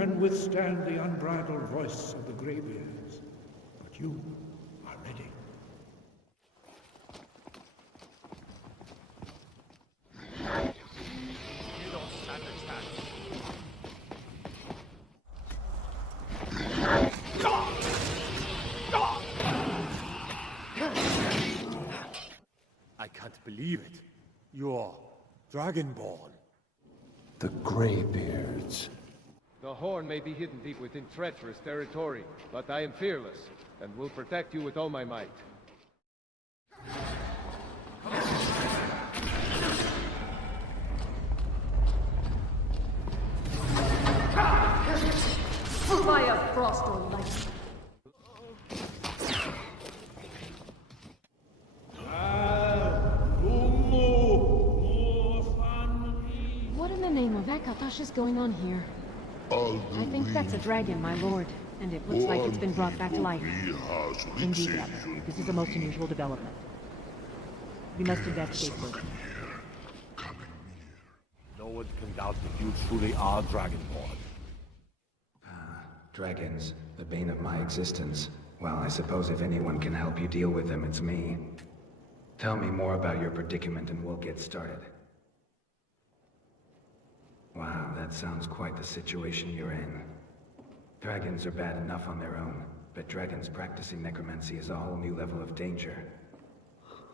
can withstand the unbridled voice of the Greybeards, but you are ready. You don't stand a chance. I can't believe it. You're Dragonborn. The Greybeards. The Horn may be hidden deep within treacherous territory, but I am fearless, and will protect you with all my might. Fire, frost, or light. What in the name of Akatash is going on here? I think that's a dragon, my lord. And it looks like it's been brought back to life. Indeed, Admiral. This is a most unusual development. We must investigate further. No one can doubt that you truly are Dragonborn. Dragons, the bane of my existence. Well, I suppose if anyone can help you deal with them, it's me. Tell me more about your predicament and we'll get started. Wow, that sounds quite the situation you're in. Dragons are bad enough on their own, but dragons practicing necromancy is a whole new level of danger.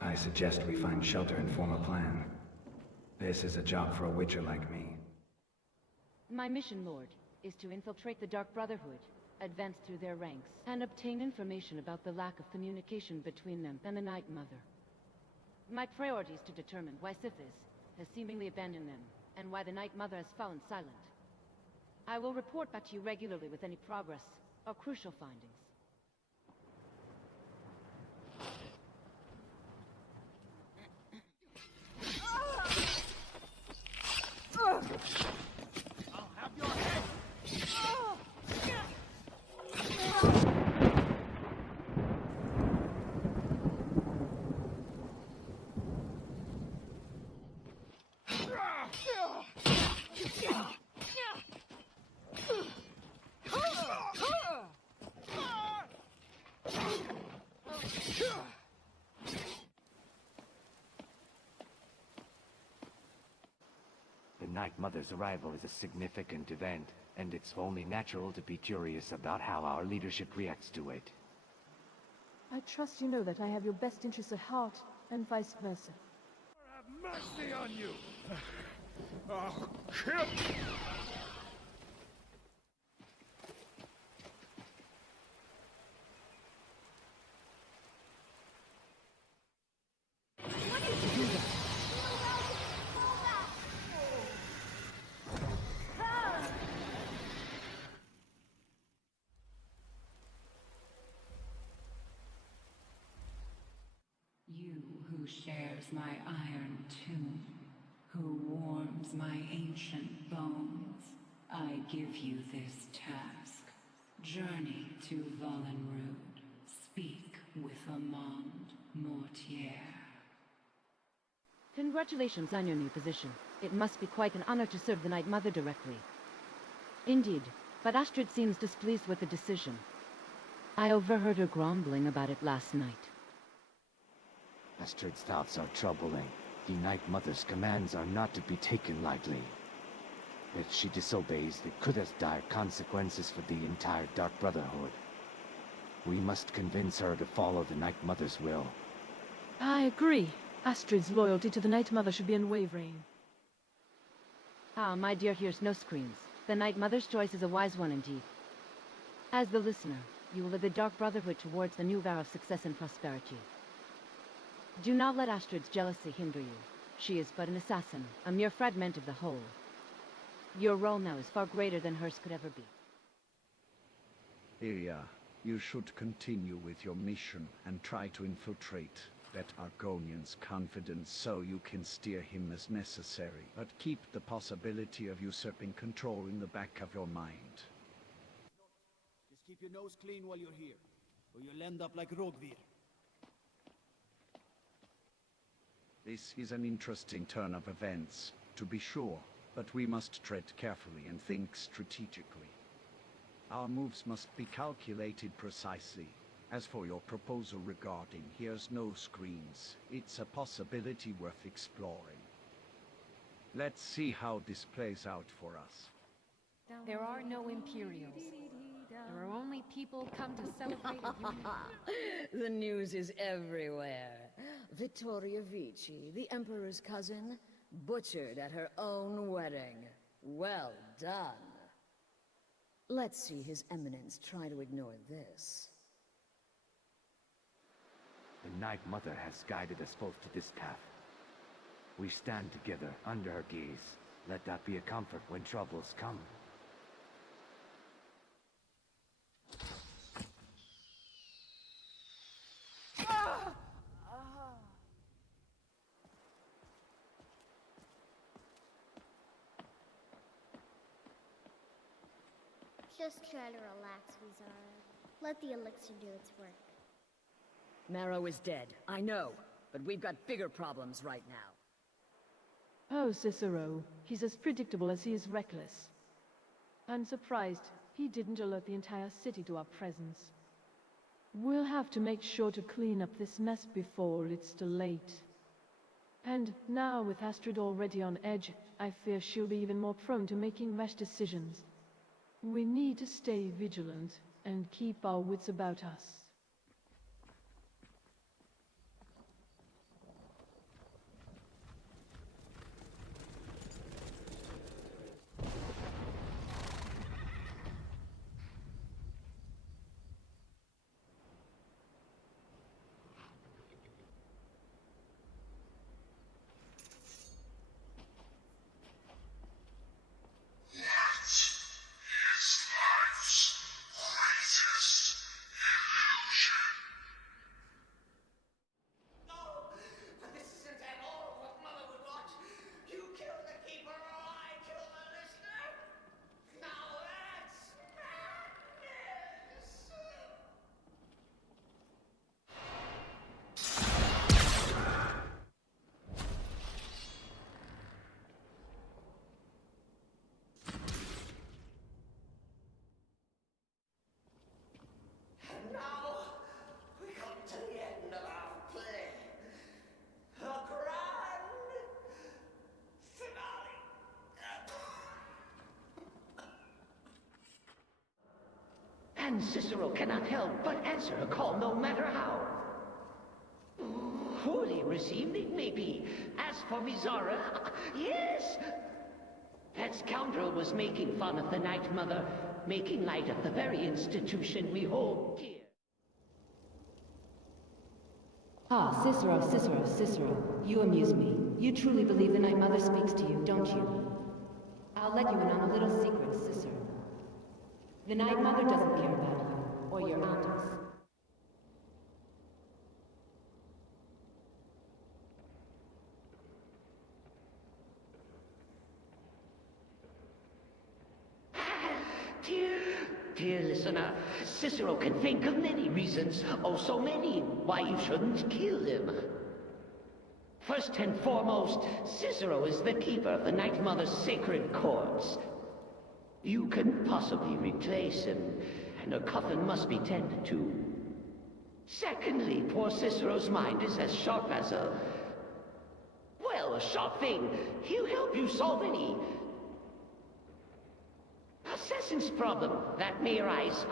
I suggest we find shelter and form a plan. This is a job for a witcher like me. My mission, Lord, is to infiltrate the Dark Brotherhood, advance through their ranks, and obtain information about the lack of communication between them and the Night Mother. My priority is to determine why Sithis has seemingly abandoned them, and why the Night Mother has fallen silent. I will report back to you regularly with any progress or crucial findings. I'll have your head! The Night Mother's arrival is a significant event, and it's only natural to be curious about how our leadership reacts to it. I trust you know that I have your best interests at heart, and vice versa. Have mercy on you! Oh, kill! You who shares my iron tomb, who warms my ancient bones, I give you this task. Journey to Valenrood. Speak with Amand Mortier. Congratulations on your new position. It must be quite an honor to serve the Night Mother directly. Indeed, but Astrid seems displeased with the decision. I overheard her grumbling about it last night. Astrid's thoughts are troubling. The Night Mother's commands are not to be taken lightly. If she disobeys, it could have dire consequences for the entire Dark Brotherhood. We must convince her to follow the Night Mother's will. I agree. Astrid's loyalty to the Night Mother should be unwavering. Ah, my dear hears no screams. The Night Mother's choice is a wise one indeed. As the listener, you will lead the Dark Brotherhood towards the new era of success and prosperity. Do not let Astrid's jealousy hinder you. She is but an assassin, a mere fragment of the whole. Your role now is far greater than hers could ever be. Ilya, you should continue with your mission and try to infiltrate that Argonian's confidence so you can steer him as necessary. But keep the possibility of usurping control in the back of your mind. Just keep your nose clean while you're here, or you'll end up like Rogvir. This is an interesting turn of events, to be sure, but we must tread carefully and think strategically. Our moves must be calculated precisely. As for your proposal regarding here's no screens, it's a possibility worth exploring. Let's see how this plays out for us. There are no Imperials. There are only people come to celebrate a union. The news is everywhere. Vittoria Vici, the Emperor's cousin, butchered at her own wedding. Well done. Let's see His Eminence try to ignore this. The Night Mother has guided us both to this path. We stand together under her gaze. Let that be a comfort when troubles come. Just try to relax, Vizara. Let the elixir do its work. Marrow is dead, I know, but we've got bigger problems right now. Oh, Cicero. He's as predictable as he is reckless. I'm surprised he didn't alert the entire city to our presence. We'll have to make sure to clean up this mess before it's too late. And now, with Astrid already on edge, I fear she'll be even more prone to making rash decisions. We need to stay vigilant and keep our wits about us. And Cicero cannot help but answer a call no matter how. Poorly received it may be. As for Vizara, yes! That scoundrel was making fun of the Night Mother, making light of the very institution we hold dear. Ah, Cicero, you amuse me. You truly believe the Night Mother speaks to you, don't you? I'll let you in on a little secret, Cicero. The Night Mother doesn't care about you, or your mountains. Dear listener, Cicero can think of many reasons, oh so many, why you shouldn't kill him. First and foremost, Cicero is the keeper of the Night Mother's sacred cords. You can possibly replace him, and a coffin must be tended to. Secondly, poor Cicero's mind is as sharp as a sharp thing. He'll help you solve any assassin's problem that may arise.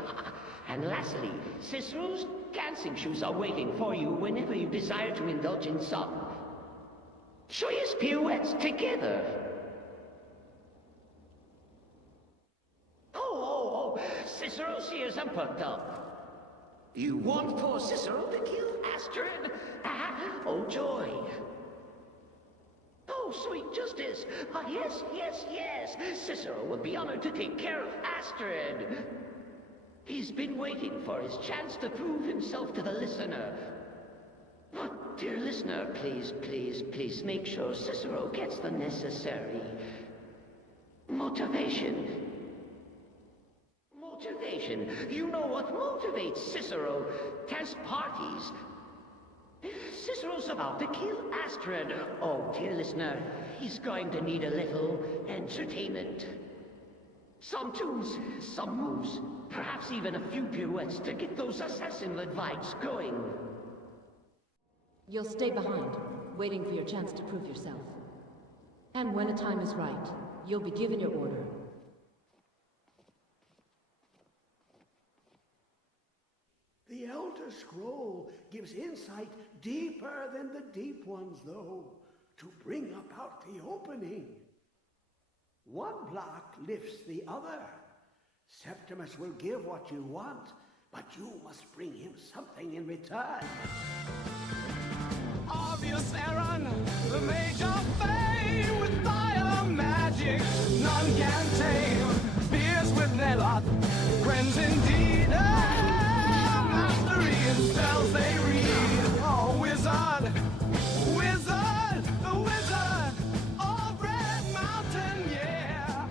And lastly, Cicero's dancing shoes are waiting for you whenever you desire to indulge in some joyous pirouettes together. Cicero's ears are perked up. You want poor Cicero to kill Astrid? Oh, joy. Oh, sweet justice. Yes. Cicero would be honored to take care of Astrid. He's been waiting for his chance to prove himself to the listener. But, dear listener, please make sure Cicero gets the necessary motivation. You know what motivates Cicero? There's parties. Cicero's about to kill Astrid. Oh, dear listener, he's going to need a little entertainment. Some tunes, some moves, perhaps even a few pirouettes to get those assassin lights going. You'll stay behind, waiting for your chance to prove yourself. And when the time is right, you'll be given your order. The Elder Scroll gives insight deeper than the deep ones, though, to bring about the opening. One block lifts the other. Septimus will give what you want, but you must bring him something in return. Obvious errand, the mage of fame with fire magic, none can tame. Fears with Neloth, friends indeed, mastery in spells they read. Oh, wizard, wizard, the wizard of Red Mountain, yeah.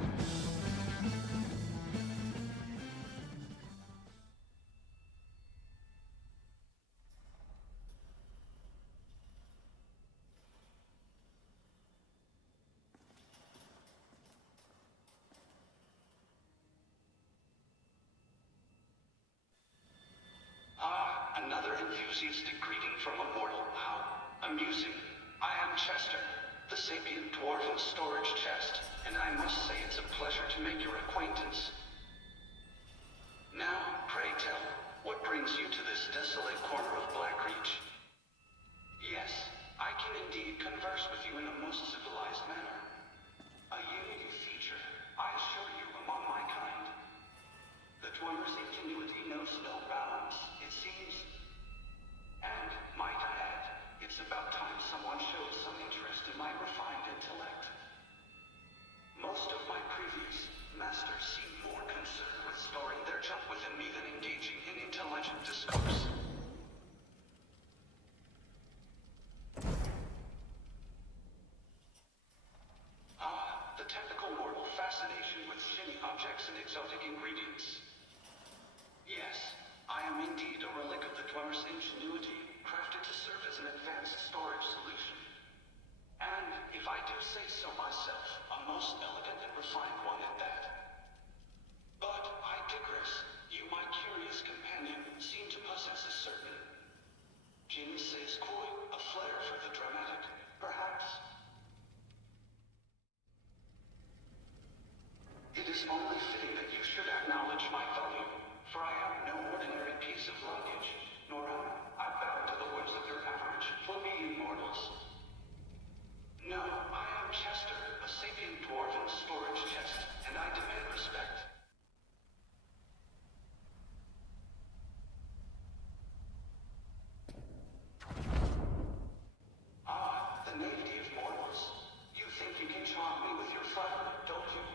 Another enthusiastic greeting from a mortal. How amusing. I am Chester, the sapient dwarven storage chest, and I must say it's a pleasure to make your acquaintance. Now, pray tell, what brings you to this desolate corner of Blackreach? Yes, I can indeed converse with you in a most civilized manner. A unique feature, I assure you, among my kind. The dwemer's ingenuity knows no bounds, it seems. And, might I add, it's about time someone showed some interest in my refined intellect. Most of my previous masters seemed more concerned with storing their junk within me than engaging in intelligent discourse. The technical mortal fascination with shiny objects and exotic ingredients. Yes, I am indeed a relic of the dwemer's ingenuity, crafted to serve as an advanced storage solution. And, if I do say so myself, a most elegant and refined one at that. But I digress. You, my curious companion, seem to possess a certain je ne sais quoi, a flair for the dramatic, perhaps. It is only fitting that you should acknowledge my value, for I am no ordinary piece of luggage, nor am I bound to the whims of your average plebeian mortals. No, I am Chester, a sapient dwarven storage chest, and I demand respect. The naivety of mortals. You think you can charm me with your fire, don't you?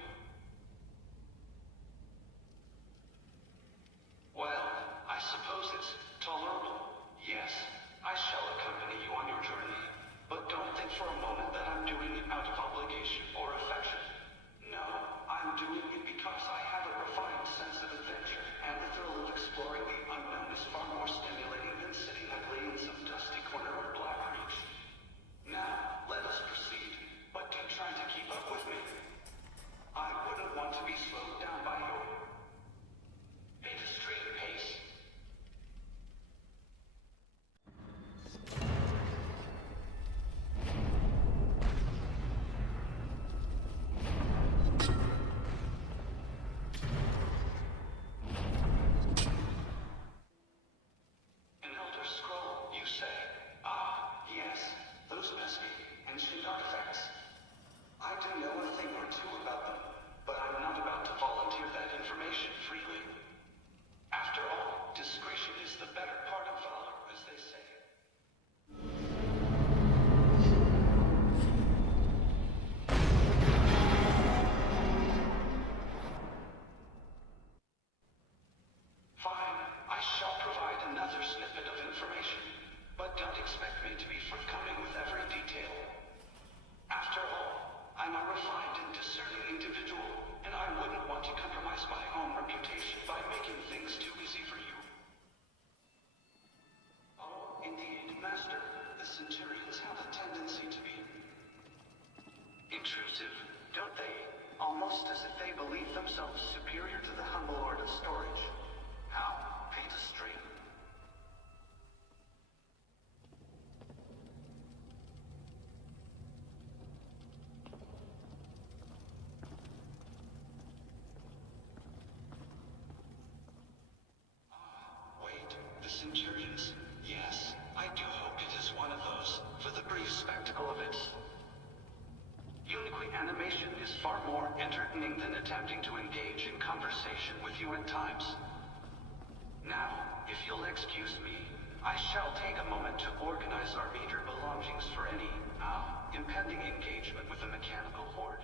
Well, I suppose it's tolerable. Yes, I shall accompany you on your journey. But don't think for a moment that I'm doing it out of obligation or affection. No, I'm doing it because I have a refined sense of adventure, and the thrill of exploring the unknown is far more stimulating than sitting idly in some dusty corner of Blackreach. Now, let us proceed, but do try to keep up with me. I wouldn't want to be slowed down by your pedestrian pace. An Elder Scroll, you say? Ah, yes, those pesky, ancient artifacts. I do know a thing or two about them, but I'm not about to volunteer that information freely. After all, discretion is the better part of valor, as they say. Fine, I shall provide another snippet of information, but don't expect me to be forthcoming with every detail. After all, I'm a refined and discerning individual, and I wouldn't want to compromise my own reputation by making things too easy for you. Oh, indeed, Master, the Centurions have a tendency to be intrusive, don't they? Almost as if they believe themselves threatening than attempting to engage in conversation with you at times. Now, if you'll excuse me, I shall take a moment to organize our major belongings for any, impending engagement with the mechanical horde.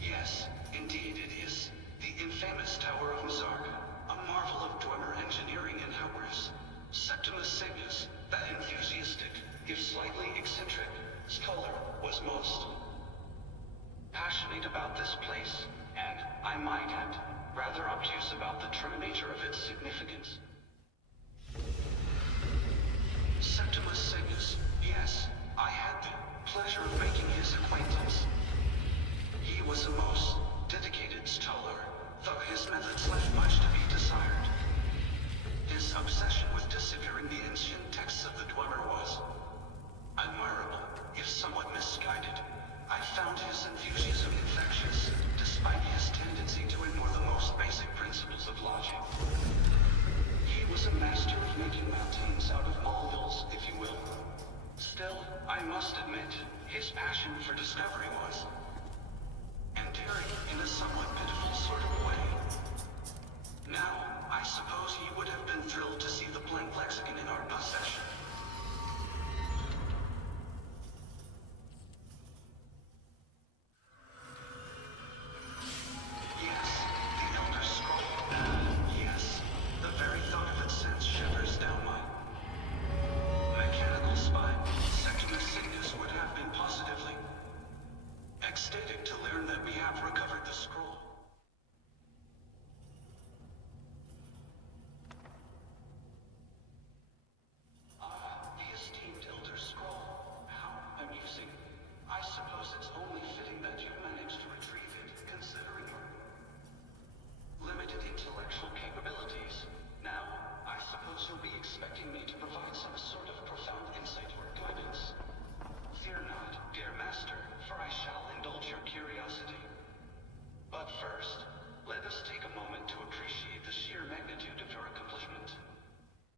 Yes, indeed it is. The infamous Tower of Mazark, a marvel of Dwemer engineering and hubris. Septimus Cygnus, that enthusiastic, if slightly eccentric, scholar was most passionate about this place, and, I might add, rather obtuse about the true nature of its significance. Septimus Cygnus, yes, I had the pleasure of making his acquaintance. He was a most dedicated scholar, though his methods left much to be desired. His obsession with deciphering the ancient texts of the Dwemer was admirable, if somewhat misguided. I found his enthusiasm infectious, despite his tendency to ignore the most basic principles of logic. He was a master of making mountains out of molehills, if you will. Still, I must admit, his passion for discovery was endearing in a somewhat pitiful sort of way. Now, I suppose he would have been thrilled to see the blank lexicon in our possession. Yes, the Elder Scroll. Yes, the very thought of it sends shivers down my mechanical spine. Septimus Cygnus would have been positively ecstatic to learn that we have recovered the scroll. The esteemed Elder Scroll. How amusing. I suppose it's only fitting that you managed to retrieve it, considering your limited intellectual capabilities. Now, I suppose you'll be expecting me to provide